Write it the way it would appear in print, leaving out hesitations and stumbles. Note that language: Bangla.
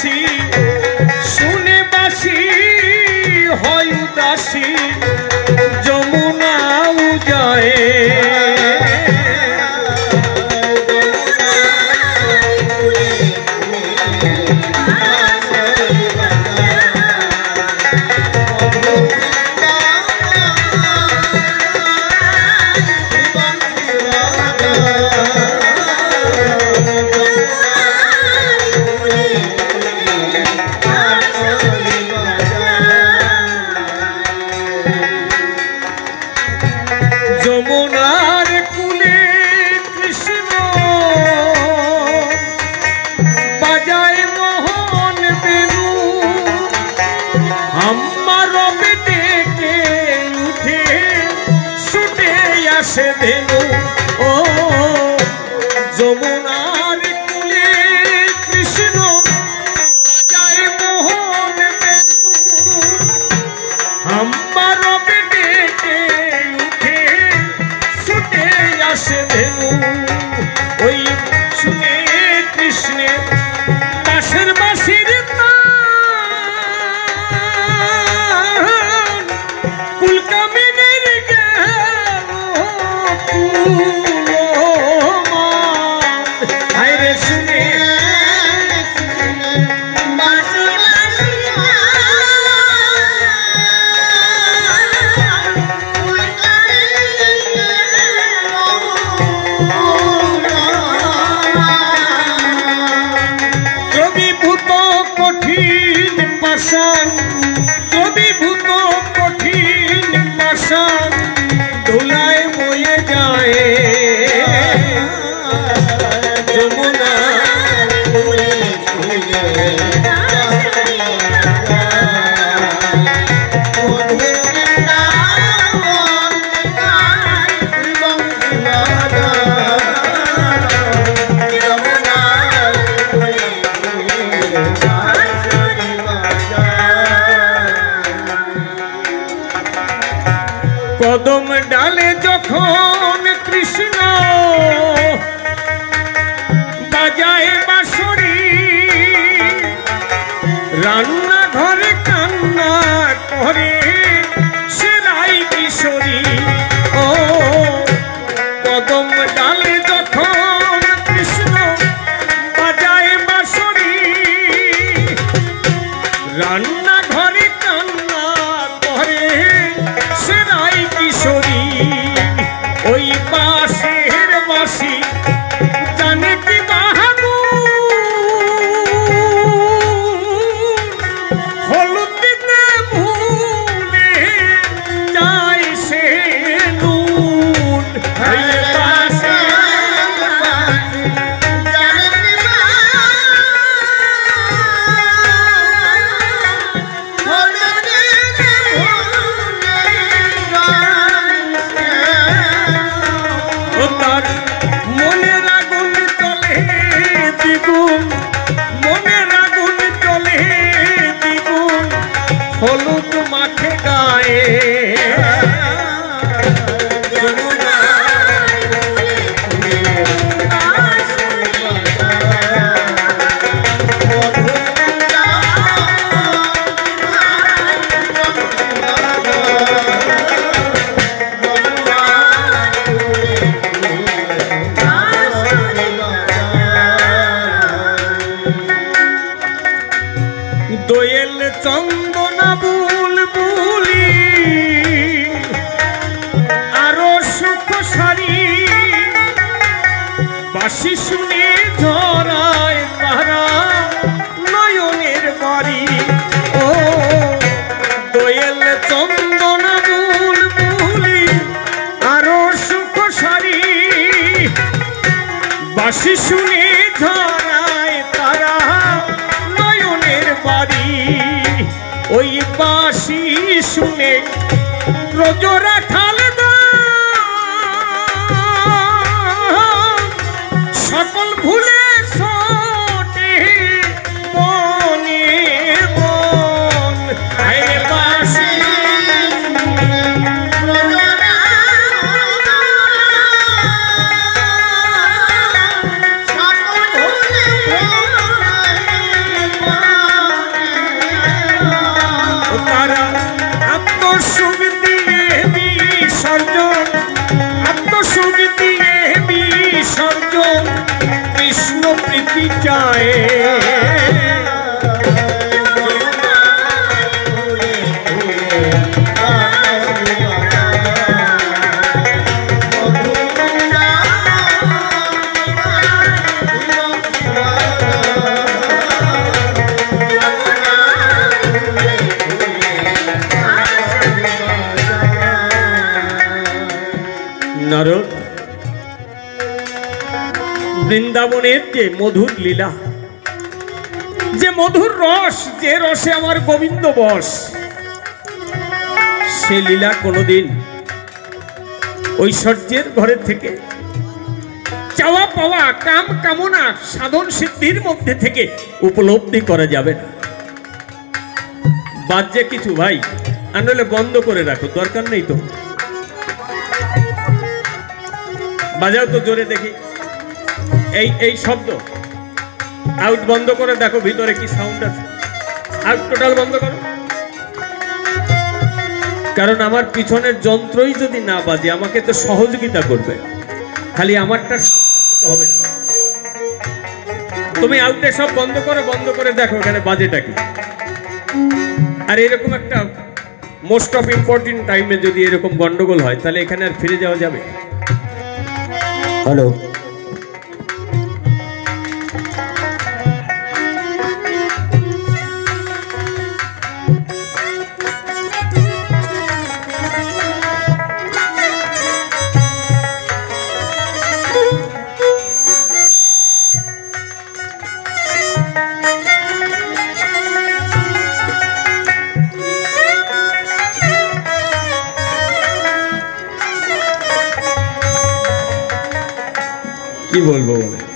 বাসি শুনে বাসি হয় উদাসী যমুনাও যায় যমুনার কুলে কৃষ্ণ বাজায় মোহন বেনু আমার ডেকে উঠে ছুটে আসে ধেনু ও যমুনার কুলে কৃষ্ণ বাজায় মোহন বেনু আমার ধেনু ওই শুনে কৃষ্ণের পাশের বাসির কুলকামিনীর রে শুনে কবিভূত কঠিন পাষাণ ধুলায় বয়ে যায় যমুনা কদম ডালে যখন কৃষ্ণ বাজায় বাঁশরি রান্না ঘরে কান্না করে সেরাই কিশোরী ও কদম ডালে যখন কৃষ্ণ বাজায় বাঁশরি রান্না ঘরে কান্না করে সেরাই কিশোরী ওই বাঁশের বাঁশি জানে কি বাহাদু হলুদ দিতে ভুলে যায় সে নুন মনের আগুন চলে দ্বিগুণ মনের আগুন চলে দ্বিগুণ হলুদ মাখে গায়ে দোয়েল চন্দনা বুলবুলি আরো সুখ সারি বাঁশি শুনে ঝরায় তারা নয়নের বাড়ি ও দোয়েল চন্দনা বুলবুলি আরো সুখ সারি বাঁশি শুনে ঝরায় তারা নয়নের বাড়ি ওই বাঁশি শুনে রোজরা ঠালদা সকল বৃন্দাবনের যে মধুর লীলা, যে মধুর রস, যে রসে আমার গোবিন্দ বস, সে লীলা কোনোদিন ঐশ্বর্যের ঘরে থেকে, চাওয়া পাওয়া, কাম কামনা, সাধন সিদ্ধির মধ্যে থেকে উপলব্ধি করা যাবে না। বাজে কিছু ভাই, আনলে বন্ধ করে রাখো, দরকার নেই তো। বাজাও তো জোরে দেখি। এই শব্দ আউট বন্ধ করে দেখো, ভিতরে কি সাউন্ড আছে। আউট টোটাল বন্ধ করো, কারণ আমার পিছনের যন্ত্রই যদি না বাজে আমাকে তো সহযোগিতা করবে, খালি আমারটা হবে না। তুমি আউটে সব বন্ধ করো, বন্ধ করে দেখো এখানে বাজেটা কি। আর এরকম একটা মোস্ট অফ ইম্পর্টেন্ট টাইমে যদি এরকম গন্ডগোল হয়, তাহলে এখানে আর ফিরে যাওয়া যাবে? হ্যালো, কি বলবো বলে